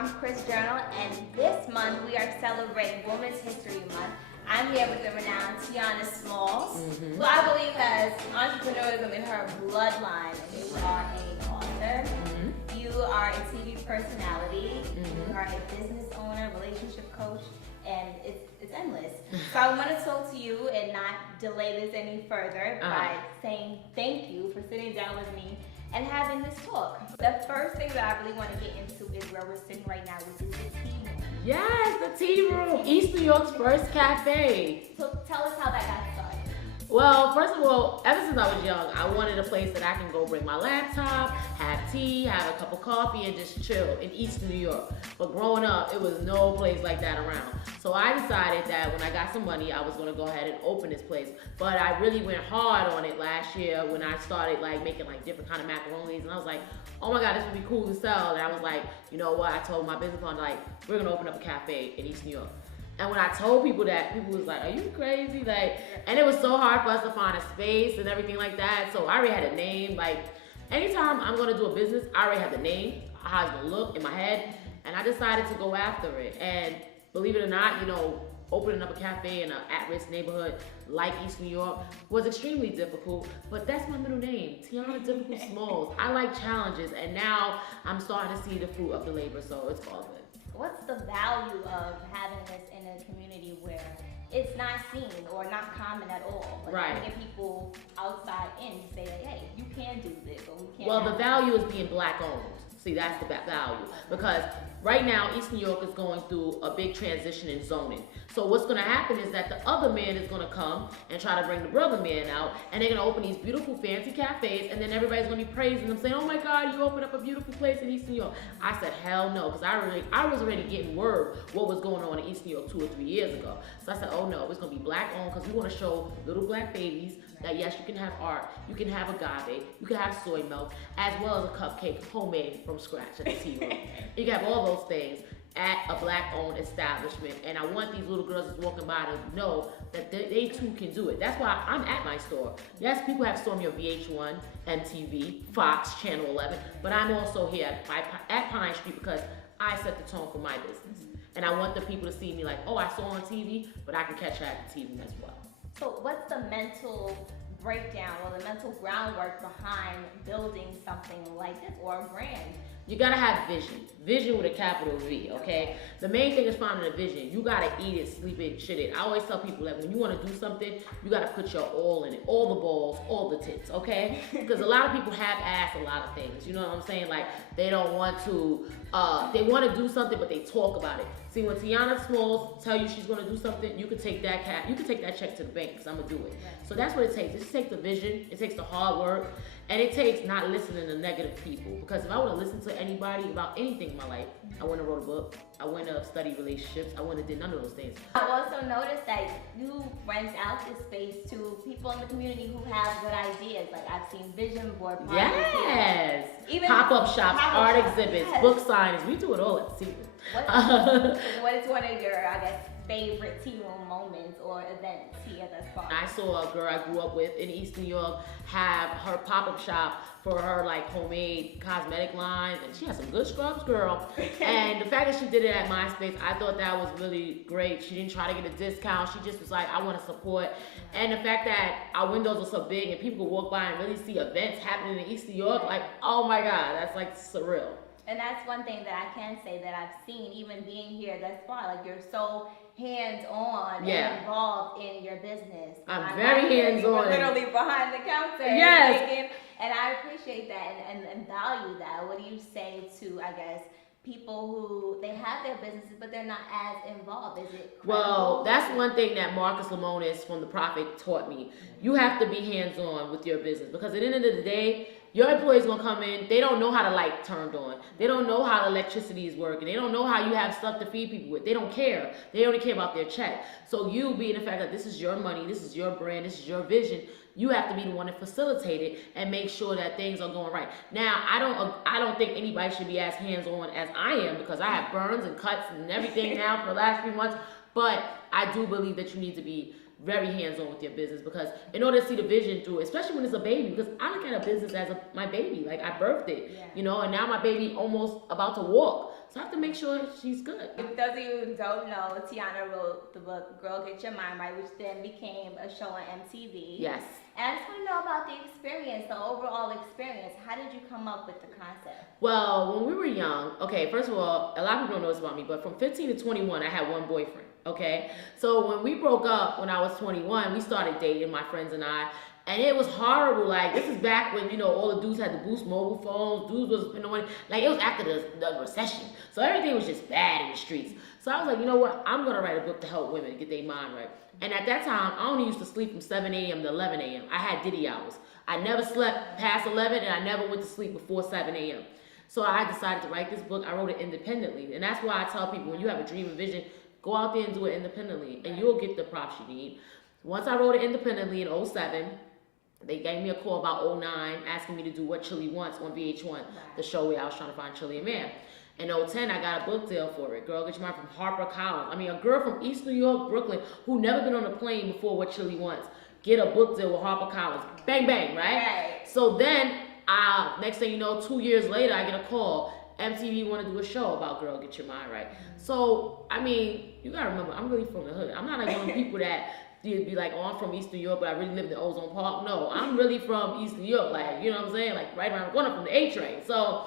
I'm Krys and this month we are celebrating Women's History Month. I'm here with the renowned Tionna Smalls, who I believe has entrepreneurship in her bloodline. You are an author, you are a TV personality, you are a business owner, relationship coach, and it's endless. So I want to talk to you and not delay this any further by saying thank you for sitting down with me and having this talk. The first thing that I really want to get into is where we're sitting right now, which is the tea room. Yes, the tea room, East New York's first cafe. So tell us how that got started. Well, first of all, ever since I was young, I wanted a place that I can go bring my laptop, have tea, have a cup of coffee, and just chill in East New York. But growing up, it was no place like that around. So I decided that when I got some money, I was gonna go ahead and open this place. But I really went hard on it last year when I started making different kind of macaronis, and I was like, oh my God, this would be cool to sell. And I was like, you know what? I told my business partner, we're gonna open up a cafe in East New York. And when I told people that, people was like, are you crazy? And it was so hard for us to find a space and everything like that. So I already had a name. Anytime I'm gonna do a business, I already have the name, how it's gonna look in my head. And I decided to go after it. And believe it or not, opening up a cafe in an at-risk neighborhood like East New York was extremely difficult, but that's my middle name, Tionna Difficult Smalls. I like challenges, and now I'm starting to see the fruit of the labor, so it's all good. What's the value of having this in a community where it's not seen or not common at all? Right. To get people outside in to say, hey, you can do this, or we can't. Well, the value is being Black owned. See, that's the value. Because right now, East New York is going through a big transition in zoning. So what's gonna happen is that the other man is gonna come and try to bring the brother man out, and they're gonna open these beautiful fancy cafes, and then everybody's gonna be praising them, saying, oh my God, you opened up a beautiful place in East New York. I said, hell no, because I was already getting word what was going on in East New York 2 or 3 years ago. So I said, oh no, it's gonna be Black owned, because we wanna show little Black babies that yes, you can have art, you can have agave, you can have soy milk, as well as a cupcake homemade from scratch at the tea room. You can have all those things at a Black-owned establishment, and I want these little girls that's walking by to know that they too can do it. That's why I'm at my store. Yes, people have saw me on VH1, MTV, Fox, Channel 11, but I'm also here at Pine Street because I set the tone for my business. And I want the people to see me like, oh, I saw on TV, but I can catch her at the TV as well. So what's the mental breakdown or the mental groundwork behind building something like this or a brand? You gotta have vision. Vision with a capital V, okay? The main thing is finding a vision. You gotta eat it, sleep it, shit it. I always tell people that when you wanna do something, you gotta put your all in it. All the balls, all the tits, okay? Because a lot of people have asked a lot of things. You know what I'm saying? They don't want to, they wanna do something, but they talk about it. See, when Tionna Smalls tell you she's gonna do something, you can take that check to the bank, because I'm gonna do it. So that's what it takes. It just takes the vision, it takes the hard work, and it takes not listening to negative people. Because if I would have listened to anybody about anything in my life, I wouldn't have wrote a book, I wouldn't have studied relationships, I wouldn't have did none of those things. I also noticed that you rent out this space to people in the community who have good ideas. I've seen vision board parties. Yes! Pop-up shops, art exhibits, book signings, we do it all at the tea room. What is one of your, favorite tea room moments or events here thus far? I saw a girl I grew up with in East New York have her pop-up shop for her homemade cosmetic lines, and she had some good scrubs, girl. And the fact that she did it at MySpace, I thought that was really great. She didn't try to get a discount. She just was like, I want to support. And the fact that our windows are so big and people could walk by and really see events happening in East New York, oh my God, that's surreal. And that's one thing that I can say that I've seen, even being here thus far. You're so hands-on and involved in your business. I'm very hands-on. Literally behind the counter. Yes. And I appreciate that and value that. What do you say to, people who they have their businesses but they're not as involved? Is it credible? Well, that's one thing that Marcus Lemonis from The Prophet taught me. You have to be hands-on with your business, because at the end of the day, your employees gonna come in, they don't know how the light turned on. They don't know how the electricity is working. They don't know how you have stuff to feed people with. They don't care. They only care about their check. So you being the fact that this is your money, this is your brand, this is your vision, you have to be the one to facilitate it and make sure that things are going right. Now, I don't think anybody should be as hands-on as I am, because I have burns and cuts and everything now for the last few months, but I do believe that you need to be very hands-on with your business, because in order to see the vision through, especially when it's a baby, because I look at a business as my baby. I birthed it, and now my baby almost about to walk. So I have to make sure she's good. If those of you who don't know, Tionna wrote the book Girl Get Your Mind Right, which then became a show on MTV. Yes. And I just want to know about the experience, the overall experience. How did you come up with the concept? Well, when we were young, okay, first of all, a lot of people don't know this about me, but from 15 to 21, I had one boyfriend, okay? So when we broke up when I was 21, we started dating, my friends and I, and it was horrible. Like, this is back when, you know, all the dudes had the Boost mobile phones, dudes was spending money. Like, it was after the recession. So everything was just bad in the streets. So I was like, you know what? I'm going to write a book to help women get their mind right. And at that time, I only used to sleep from 7 a.m. to 11 a.m. I had Diddy hours. I never slept past 11, and I never went to sleep before 7 a.m. So I decided to write this book. I wrote it independently. And that's why I tell people, when you have a dream and vision, go out there and do it independently, and you'll get the props you need. Once I wrote it independently in 07, they gave me a call about 09, asking me to do What Chili Wants on VH1, the show where I was trying to find Chili and Man. In 010, I got a book deal for it. Girl Get Your Mind from HarperCollins. I mean, a girl from East New York, Brooklyn, who never been on a plane before What Chili Wants, get a book deal with HarperCollins. Bang, bang, right? So then, next thing you know, 2 years later, I get a call. MTV want to do a show about Girl Get Your Mind Right. So, I mean, you got to remember, I'm really from the hood. I'm not like one of the people that you'd be like, oh, I'm from East New York, but I really live in Ozone Park. No, I'm really from East New York. Like, you know what I'm saying? Like, right around the corner from the A train. So,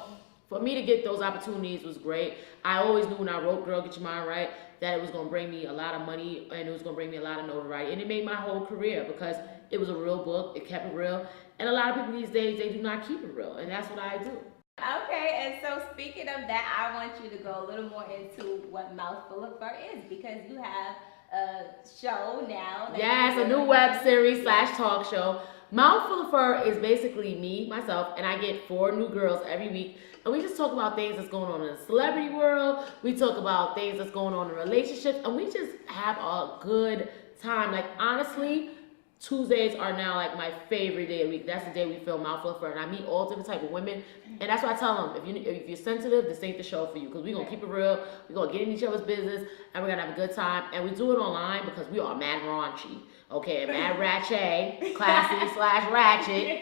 for me to get those opportunities was great. I always knew when I wrote Girl Get Your Mind Right that it was going to bring me a lot of money and it was going to bring me a lot of notoriety. And it made my whole career because it was a real book. It kept it real. And a lot of people these days, they do not keep it real. And that's what I do. Okay, and so speaking of that, I want you to go a little more into what Mouthful of Fur is, because you have a show now. Yes, a new web series / talk show. Mouthful of Fur is basically me, myself, and I get 4 new girls every week. And we just talk about things that's going on in the celebrity world. We talk about things that's going on in relationships. And we just have a good time. Like, honestly, Tuesdays are now like my favorite day of the week. That's the day we film Mouthful of Fur. And I meet all different type of women. And that's why I tell them, if you're sensitive, this ain't the show for you. Because we're going to keep it real. We're going to get in each other's business. And we're going to have a good time. And we do it online because we are mad raunchy. Okay, mad ratchet, classy / ratchet.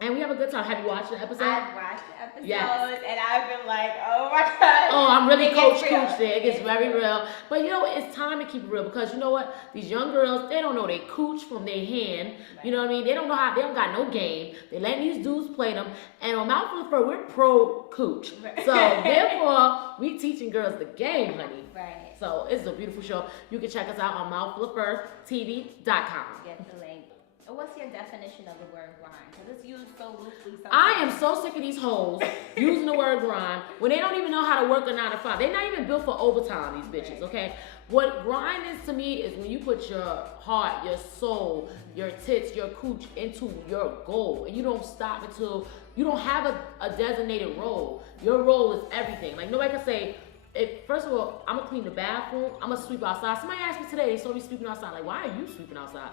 And we have a good time. Have you watched the episode? I've watched the episode, yes. And I've been like, oh my God. Oh, I'm really Coach Cooch there. It gets very real. But you know what? It's time to keep it real because you know what? These young girls, they don't know they cooch from their hand. You know what I mean? They don't know how, they don't got no game. They letting these dudes play them. And on Mouthful of Fur, we're pro cooch. So therefore, we teaching girls the game, honey. Right. So it's a beautiful show. You can check us out on mouthfuloffurtv.com. Get the link. What's your definition of the word grind? Because it's used so loosely sometimes. I am so sick of these hoes using the word grind when they don't even know how to work a 9 to 5. They're not even built for overtime, these bitches, okay? What grind is to me is when you put your heart, your soul, your tits, your cooch into your goal. And you don't stop until you don't have a designated role. Your role is everything. Like, nobody can say, first of all, I'm going to clean the bathroom. I'm going to sweep outside. Somebody asked me today, they saw me sweeping outside. Like, why are you sweeping outside?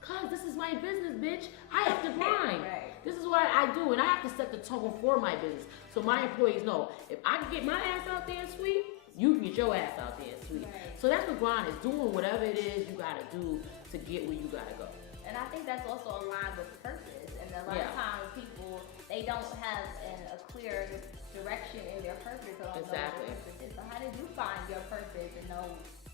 Cause this is my business, bitch. I have to grind. This is what I do, and I have to set the tone for my business. So my employees know, if I can get my ass out there and sweep, you can get your ass out there and sweep. So that's what grind is, doing whatever it is you gotta do to get where you gotta go. And I think that's also aligned with purpose. And a lot of times people, they don't have a clear direction in their purpose. Exactly. So how did you find your purpose and know?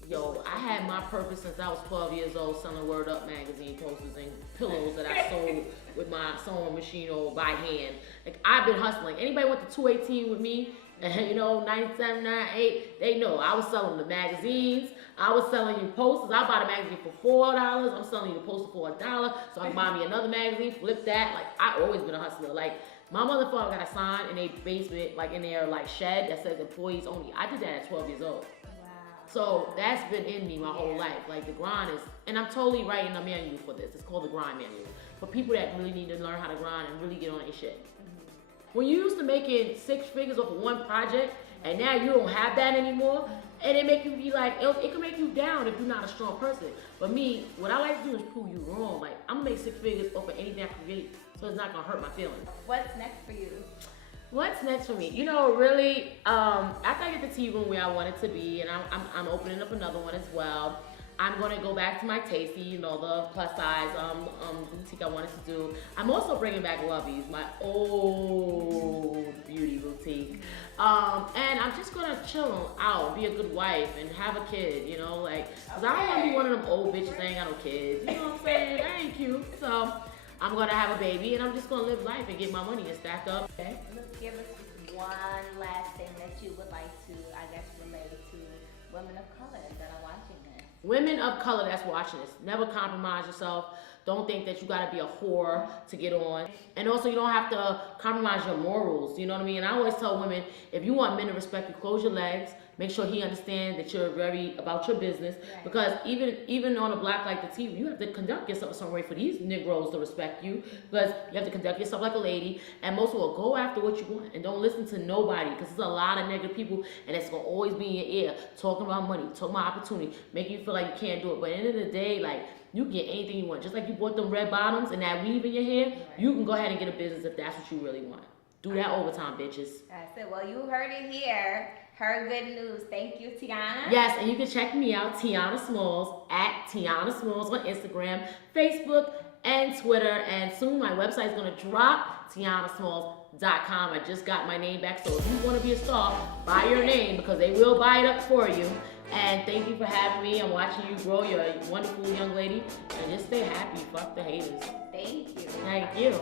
Yo, I had my purpose since I was 12 years old, selling Word Up magazine posters and pillows that I sold with my sewing machine or by hand. Like, I've been hustling. Anybody went to 218 with me, and you know, 97, 98, they know I was selling the magazines. I was selling you posters. I bought a magazine for $4. I'm selling you the poster for $1, so I can buy me another magazine, flip that. Like, I've always been a hustler. Like, my mother and father got a sign in their basement, like in their like shed that says employees only. I did that at 12 years old. So that's been in me my whole life. Like, the grind is, and I'm totally writing a manual for this. It's called the Grind Manual. For people that really need to learn how to grind and really get on their shit. When you used to making 6 figures off of one project, and now you don't have that anymore, and it make you be like, it can make you down if you're not a strong person. But me, what I like to do is prove you wrong. Like, I'm gonna make 6 figures off of anything I create, so it's not gonna hurt my feelings. What's next for you? What's next for me? You know, really, after I get the tea room where I want it to be, and I'm opening up another one as well. I'm gonna go back to my Tasty, you know, the plus size boutique I wanted to do. I'm also bringing back Lovey's, my old beauty boutique, and I'm just gonna chill out, be a good wife, and have a kid, you know, like, cause I don't want to be one of them old bitches that ain't got no kids, you know what I'm saying? That ain't cute. So I'm gonna have a baby, and I'm just gonna live life and get my money and stack up. Okay? Give us one last thing that you would like to, I guess, relate to women of color that are watching this. Women of color that's watching this, never compromise yourself. Don't think that you gotta be a whore to get on. And also, you don't have to compromise your morals, you know what I mean? And I always tell women, if you want men to respect you, close your legs. Make sure he understands that you're very about your business. Right. Because even on a Black Like the TV, you have to conduct yourself a certain way for these Negroes to respect you. Because you have to conduct yourself like a lady. And most of all, go after what you want. And don't listen to nobody. Because there's a lot of negative people. And it's going to always be in your ear. Talking about money. Talking about opportunity. Making you feel like you can't do it. But at the end of the day, like, you can get anything you want. Just like you bought them red bottoms and that weave in your hair, you can go ahead and get a business if that's what you really want. Do that overtime, bitches. I said, well, you heard it here. Her good news. Thank you, Tionna. Yes, and you can check me out, Tionna Smalls, at Tionna Smalls on Instagram, Facebook, and Twitter. And soon my website is going to drop, TionnaSmalls.com. I just got my name back, so if you want to be a star, buy your name because they will buy it up for you. And thank you for having me. I'm watching you grow. You're a wonderful young lady. And just stay happy. Fuck the haters. Thank you. Thank you.